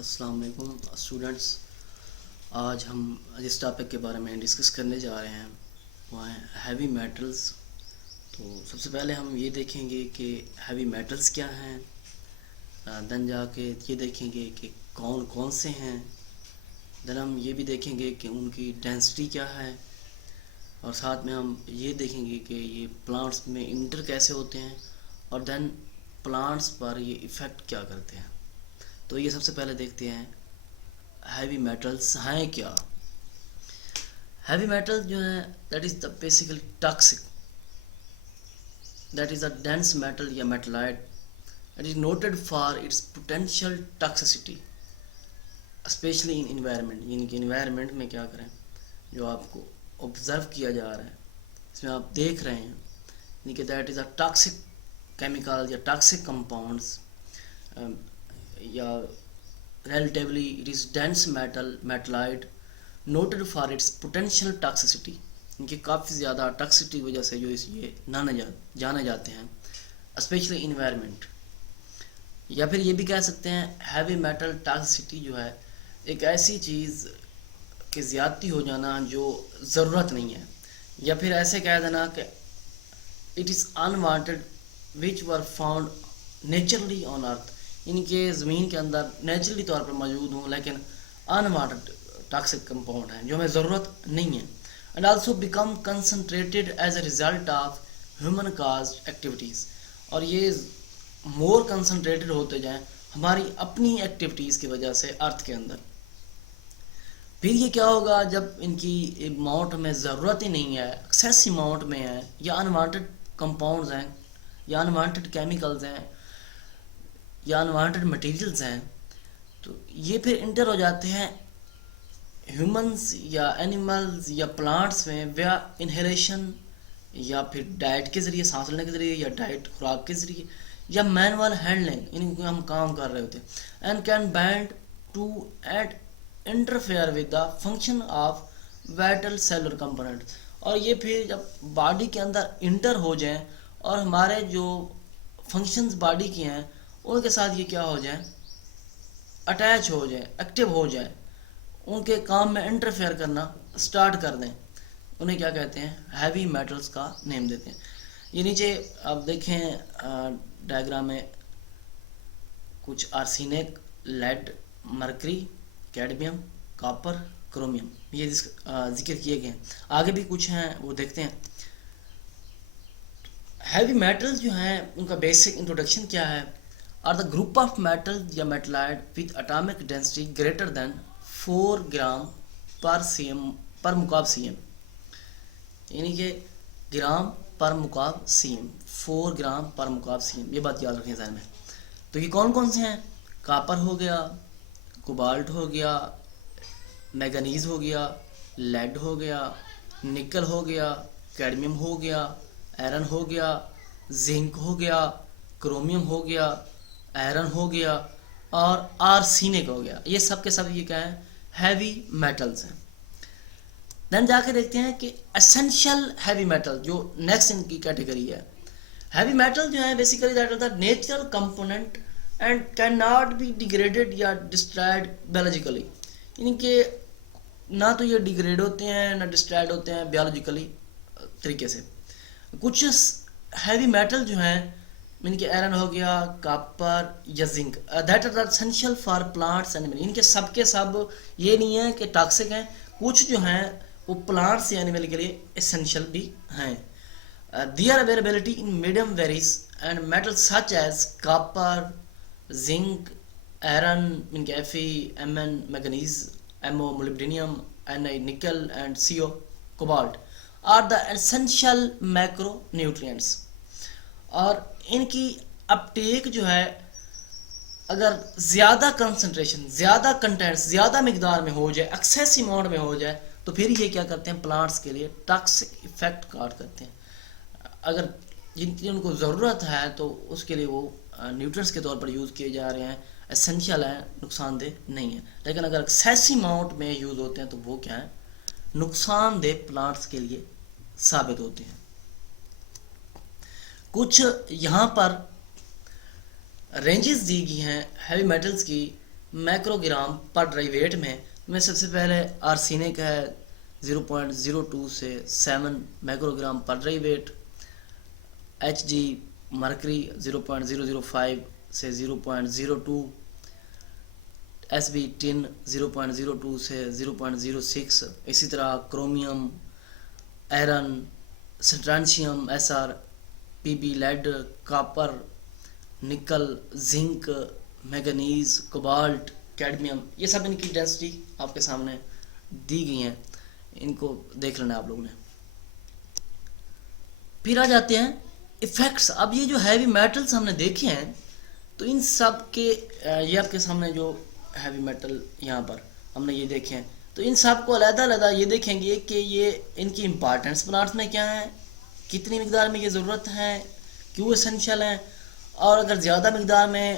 السلام علیکم اسٹوڈنٹس. آج ہم جس ٹاپک کے بارے میں ڈسکس کرنے جا رہے ہیں وہ ہیں ہیوی میٹلز. تو سب سے پہلے ہم یہ دیکھیں گے کہ ہیوی میٹلز کیا ہیں، دین جا کے یہ دیکھیں گے کہ کون کون سے ہیں، دین ہم یہ بھی دیکھیں گے کہ ان کی ڈینسٹی کیا ہے، اور ساتھ میں ہم یہ دیکھیں گے کہ یہ پلانٹس میں انٹر کیسے ہوتے ہیں، اور دین پلانٹس پر یہ ایفیکٹ کیا کرتے ہیں. تو یہ سب سے پہلے دیکھتے ہیں ہیوی میٹلز ہیں کیا. ہیوی میٹل جو ہے that is the basically toxic, that is the dense metal یا metalloid that is noted for its potential toxicity especially in environment. یعنی کہ انوائرمنٹ میں کیا کریں جو آپ کو آبزرو کیا جا رہا ہے، اس میں آپ دیکھ رہے ہیں، یعنی کہ that is a toxic chemical یا ٹاکسک کمپاؤنڈس یا relatively it is dense metalloid noted for its potential toxicity. ان کی کافی زیادہ ٹاکسٹی وجہ سے جو یہ جانے جاتے ہیں اسپیشلی انوائرمنٹ. یا پھر یہ بھی کہہ سکتے ہیں ہیوی میٹل ٹاکسٹی جو ہے ایک ایسی چیز کہ زیادتی ہو جانا جو ضرورت نہیں ہے، یا پھر ایسے کہہ دینا کہ it is unwanted which were found naturally on earth. یعنی کہ زمین کے اندر نیچرلی طور پر موجود ہوں لیکن انوانٹڈ ٹاکسک کمپاؤنڈ ہیں جو ہمیں ضرورت نہیں ہے. And also become concentrated as a result of human caused activities, اور یہ مور کنسنٹریٹڈ ہوتے جائیں ہماری اپنی ایکٹیویٹیز کی وجہ سے ارتھ کے اندر. پھر یہ کیا ہوگا جب ان کی اماؤنٹ میں ضرورت ہی نہیں ہے، ایکسیس اماؤنٹ میں ہے، یا انوانٹڈ کمپاؤنڈز ہیں یا انوانٹڈ کیمیکلز ہیں یا انوانٹڈ مٹیریلز ہیں، تو یہ پھر انٹر ہو جاتے ہیں ہیومنز یا اینیملز یا پلانٹس میں ویا انہیلیشن، یا پھر ڈائٹ کے ذریعے، سانس لینے کے ذریعے، یا ڈائٹ خوراک کے ذریعے، یا مینول ہینڈلنگ، یعنی کہ ہم کام کر رہے ہوتے ہیں. And can bend to and interfere with the function of vital cellular component. اور یہ پھر جب باڈی کے اندر انٹر ہو جائیں اور ہمارے جو فنکشنز باڈی کی ہیں ان کے ساتھ یہ کیا ہو جائیں، اٹیچ ہو جائیں، ایکٹیو ہو جائیں، ان کے کام میں انٹرفیئر کرنا سٹارٹ کر دیں، انہیں کیا کہتے ہیں ہیوی میٹلز کا نیم دیتے ہیں. یہ نیچے آپ دیکھیں ڈائیگرام میں کچھ arsenic, lead, mercury, cadmium, copper, chromium یہ ذکر کیے گئے ہیں. آگے بھی کچھ ہیں وہ دیکھتے ہیں. ہیوی میٹلز جو ہیں ان کا بیسک انٹروڈکشن کیا ہے، are the group of metals یا metalloid with atomic density greater than 4 gram per cm per مکعب cm. یعنی کہ گرام پر مکعب cm، 4 گرام پر مکعب cm، یہ بات یاد رکھیں ذہن میں. تو یہ کون کون سے ہیں؟ کاپر ہو گیا، کوبالٹ ہو گیا، میگنیز ہو گیا، لیڈ ہو گیا، نکل ہو گیا، کیڈمیم ہو گیا، آئرن ہو گیا، زنک ہو گیا، کرومیم ہو گیا، آئرن ہو گیا، اور آرسینک ہو گیا. یہ سب کے سب یہ کیا ہیں ہیوی میٹلز ہیں. دین جا کے دیکھتے ہیں کہ اسینشیل ہیوی میٹل جو نیکسٹ ان کی کیٹیگری ہے. ہیوی میٹل جو ہے basically that is the natural component and can not be degraded یا ڈسٹرائڈ بایولوجیکلی. یعنی کہ نہ تو یہ ڈیگریڈ ہوتے ہیں نہ ڈسٹرائڈ ہوتے ہیں بایولوجیکلی طریقے سے. کچھ ہیوی میٹل جو ہیں ان کے آئرن ہو گیا، کاپر یا zinc, that are essential for plants animal. ان کے سب یہ نہیں ہے کہ ٹاکسک ہیں، کچھ جو ہیں وہ پلانٹس یا اینیمل کے لیے اسینشیل بھی ہیں. Their availability in medium varies and metal such as copper, zinc, iron ان کے F E, M N, manganese, M O, molybdenum, N I, nickel and C O, cobalt are the essential micronutrients. اور ان کی uptake جو ہے اگر زیادہ concentration, زیادہ کنٹینٹس، زیادہ مقدار میں ہو جائے، ایکسیس اماؤنٹ میں ہو جائے تو پھر یہ کیا کرتے ہیں پلانٹس کے لیے ٹاکسک ایفیکٹ کاٹ کرتے ہیں. اگر جن کی ان کو ضرورت ہے تو اس کے لیے وہ نیوٹرنس کے طور پر یوز کیے جا رہے ہیں، اسینشیل ہیں، نقصان دہ نہیں ہیں. لیکن اگر ایکسیس اماؤنٹ میں یوز ہوتے ہیں تو وہ کیا ہیں نقصان دہ پلانٹس کے لیے ثابت ہوتے ہیں. کچھ یہاں پر رینجز دی گئی ہیں ہیوی میٹلز کی microgram per dry weight میں سب سے پہلے آرسینک ہے 0.02 سے 7 microgram per dry weight, H G mercury 0.005 سے 0.02، ایس بی ٹن 0.02 سے 0.06، اسی طرح chromium, iron, strontium, S R, P B, lead, copper, nickel, zinc, manganese, cobalt, cadmium, یہ سب ان کی ڈینسٹی آپ کے سامنے دی گئی ہیں، ان کو دیکھ لینا آپ لوگوں نے۔ پھر آ جاتے ہیں ایفیکٹس۔ اب یہ جو ہیوی میٹلز ہم نے دیکھے ہیں تو ان سب کے یہ آپ کے سامنے جو ہیوی میٹل یہاں پر ہم نے یہ دیکھے ہیں، تو ان سب کو علیحدہ علیحدہ یہ دیکھیں گے کہ یہ ان کی امپارٹنس پلانٹس میں کیا ہے، کتنی مقدار میں یہ ضرورت ہے، کیوں اسینشیل ہیں، اور اگر زیادہ مقدار میں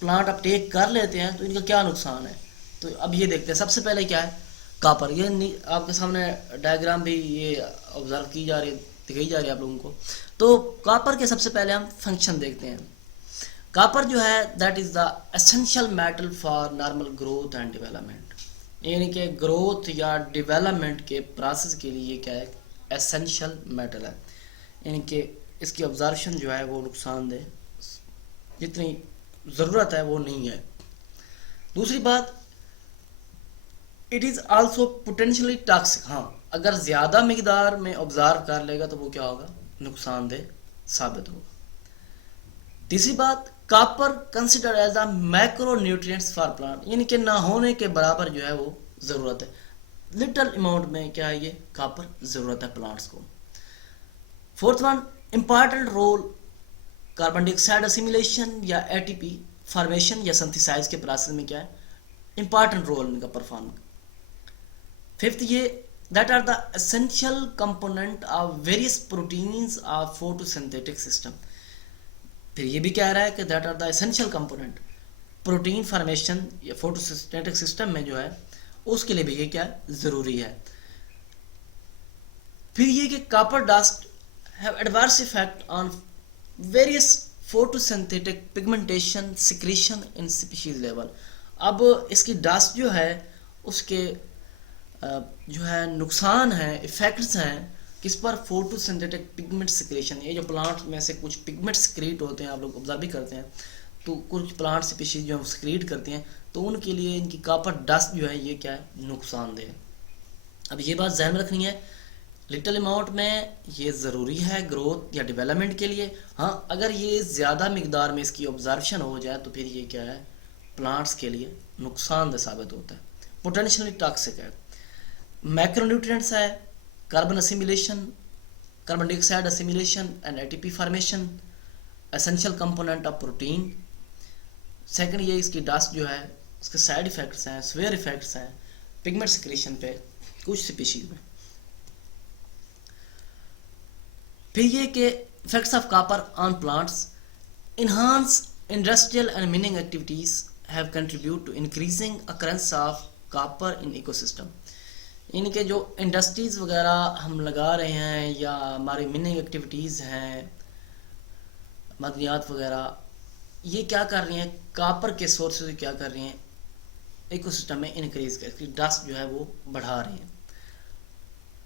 پلانٹ اپ ٹیک کر لیتے ہیں تو ان کا کیا نقصان ہے۔ تو اب یہ دیکھتے ہیں۔ سب سے پہلے کیا ہے، کاپر۔ یہ آپ کے سامنے ڈائیگرام بھی یہ آبزرو کی جا رہی ہے، دکھائی جا رہی ہے آپ لوگوں کو۔ تو کاپر کے سب سے پہلے ہم فنکشن دیکھتے ہیں۔ کاپر جو ہے that is the essential metal for normal growth and development, یعنی کہ گروتھ یا ڈیولپمنٹ کے پروسیس کے لیے یہ کیا ہے، اسینشیل میٹل ہے، یعنی کہ اس کی آبزرپشن جو ہے وہ نقصان دہ جتنی ضرورت ہے وہ نہیں ہے۔ دوسری بات، it is also potentially toxic. ہاں، اگر زیادہ مقدار میں آبزرو کر لے گا تو وہ کیا ہوگا، نقصان دہ ثابت ہوگا۔ تیسری بات، copper consider as a micronutrients for plant, یعنی کہ نہ ہونے کے برابر جو ہے وہ ضرورت ہے، لٹل اماؤنٹ میں کیا ہے یہ کاپر ضرورت ہے پلانٹس کو۔ Fourth one, important role carbon dioxide assimilation یا اے ٹی پی فارمیشن یا سنتھیسائز کے پروسیس میں کیا ہے، امپارٹنٹ رول ان کا پرفارم۔ ففتھ یہ، that are the essential component of various proteins of photosynthetic system. پھر یہ بھی کہہ رہا ہے کہ that are the essential component protein formation یا فوٹو سنتھیٹک سسٹم میں جو ہے اس کے لیے بھی یہ کیا ضروری ہے۔ پھر یہ کہ copper dust have adverse effect on various photosynthetic pigmentation secretion in species level. اب اس کی ڈسٹ جو ہے اس کے جو ہے نقصان ہیں، ایفیکٹس ہیں کس پر، فوٹو سنتھیٹک پگمنٹ سیکریشن۔ یہ جو پلانٹ میں سے کچھ پگمنٹ سیکریٹ ہوتے ہیں، آپ لوگ آبزرو بھی کرتے ہیں، تو کچھ پلانٹ اسپیشیز جو ہیں وہ سیکریٹ کرتے ہیں، تو ان کے لیے ان کی کاپر ڈسٹ جو ہے یہ کیا ہے، نقصان دہ ہے۔ اب یہ بات ذہن میں رکھنی ہے، لٹل اماؤنٹ میں یہ ضروری ہے گروتھ یا ڈیولپمنٹ کے لیے۔ ہاں، اگر یہ زیادہ مقدار میں اس کی آبزرپشن ہو جائے تو پھر یہ کیا ہے، پلانٹس کے لیے نقصان دہ ثابت ہوتا ہے، پوٹینشلی ٹاکسک ہے۔ مائکرو نیوٹرینٹس ہے، carbon assimilation, carbon dioxide assimilation and A T P formation, essential component of protein. Second یہ اس کی ڈسٹ جو ہے اس کے سائڈ ایفیکٹس ہیں، سویئر ایفیکٹس ہیں پگمنٹ سیکریشن پہ کچھ اسپیشیز میں۔ پھر یہ کہ effects of copper on plants, enhance industrial and mining activities have contribute to increasing occurrence of copper in ecosystem, یعنی کہ جو انڈسٹریز وغیرہ ہم لگا رہے ہیں یا ہماری مائننگ ایکٹیویٹیز ہیں، معدنیات وغیرہ، یہ کیا کر رہی ہیں، کاپر کے سورسز کیا کر رہی ہیں، ایکو سسٹم میں انکریز کر کے ڈسٹ جو ہے وہ بڑھا رہی ہیں۔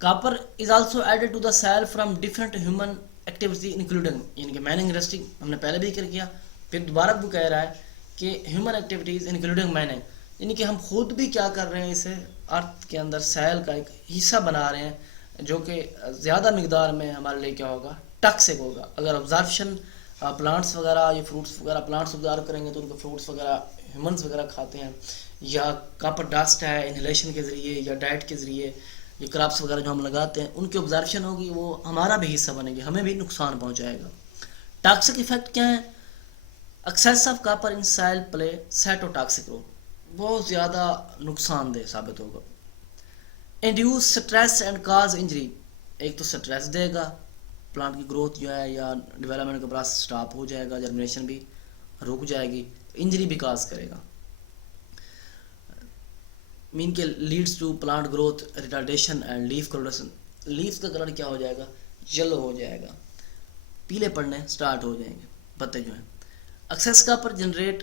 Copper is also added to the cell from different human activity including, یعنی کہ مائننگ انڈسٹری ہم نے پہلے بھی ذکر کیا، پھر دوبارہ بھی کہہ رہا ہے کہ ہیومن ایکٹیویٹیز انکلوڈنگ مائننگ، یعنی کہ ہم خود بھی کیا کر رہے ہیں، اسے ارتھ کے اندر سیل کا ایک حصہ بنا رہے ہیں جو کہ زیادہ مقدار میں ہمارے لیے کیا ہوگا، ٹاکسک ہوگا۔ اگر آبزرپشن پلانٹس وغیرہ یا فروٹس وغیرہ پلانٹس آبزرو کریں گے تو ان کے فروٹس وغیرہ ہیومنس وغیرہ کھاتے ہیں، یا کاپر ڈسٹ ہے انہیلیشن کے ذریعے یا ڈائٹ کے ذریعے، یہ کراپس وغیرہ جو ہم لگاتے ہیں ان کی آبزرپشن ہوگی، وہ ہمارا بھی حصہ بنے گی، ہمیں بھی نقصان پہنچائے گا۔ ٹاکسک ایفیکٹ کیا ہے، ایکسیس آف کاپر ان سائل پلے سائٹوٹاکسک رول، بہت زیادہ نقصان دہ ثابت ہوگا۔ Induce stress and cause injury, ایک تو اسٹریس دے گا، پلانٹ کی گروتھ جو ہے یا ڈیولپمنٹ کا پروسیس سٹاپ ہو جائے گا، جرمینیشن بھی رک جائے گی، انجری بھی کاز کرے گا، مین کے leads to plant growth retardation and leaf chlorosis, leaf کا کلر کیا ہو جائے گا، یلو ہو جائے گا، پیلے پڑنے سٹارٹ ہو جائیں گے پتے جو ہیں۔ Access copper generate